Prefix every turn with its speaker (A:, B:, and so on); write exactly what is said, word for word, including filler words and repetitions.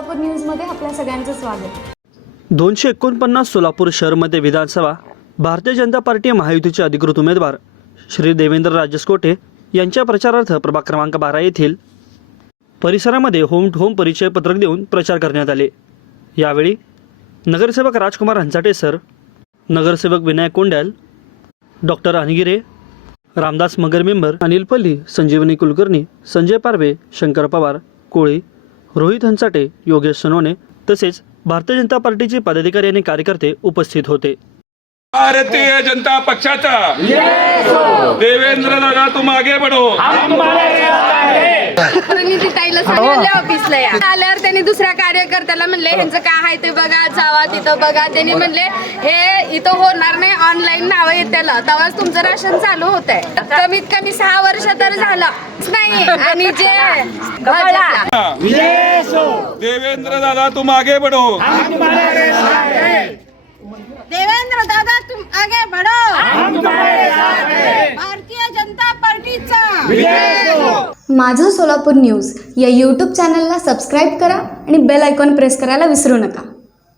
A: सोलापूर न्यूजमध्ये आपल्या सगळ्यांचं स्वागत।
B: दोनशे एकोणपन्नास सोलापूर शहरमध्ये विधानसभा भारतीय जनता पार्टी महायुतीचे अधिकृत उमेदवार श्री देवेंद्र राजसकोटे यांच्या प्रचारार्थ प्रभाग क्रमांक बारा येथील परिसरामध्ये होम टू होम परिचय पत्रक देऊन प्रचार करण्यात आले। यावेळी नगरसेवक राजकुमार हंचाटे सर, नगरसेवक विनायक कोंड्याल, डॉक्टर अनगिरे, रामदास मगर मेंबर, अनिल पल्ली, संजीवनी कुलकर्णी, संजय पारवे, शंकर पवार, कोळी, रोहित हंचाटे, योगेश सोनवणे तसेच भारतीय जनता पार्टीचे पदाधिकारी आणि कार्यकर्ते उपस्थित होते।
C: भारतीय जनता पक्षाचा देवेंद्र दादा तुम आगे बढ़ो।
D: प्रतिनिधी ताईला सांगितले ऑफिसला या आल्यावर त्यांनी दुसऱ्या कार्यकर्त्याला म्हणले ह्यांचं काय आहे ते बघा, जावा तिथं बघा। त्यांनी म्हणले हे इथं होणार नाही, ऑनलाईन नावं येत्याला तेव्हाच तुमचं राशन चालू होत आहे। कमीत कमी सहा वर्ष तर झालं नाही। आणि जे
C: देवेंद्र दादा तुम आगे बढ़ो।
D: देवेंद्र दादा तुम आगे बढ़ो, हम तुम्हारे साथ हैं। भारतीय जनता पार्टीचा
A: माझं सोलापूर न्यूज या यूट्यूब चॅनलला सबस्क्राईब करा आणि बेल आयकॉन प्रेस करायला विसरू नका।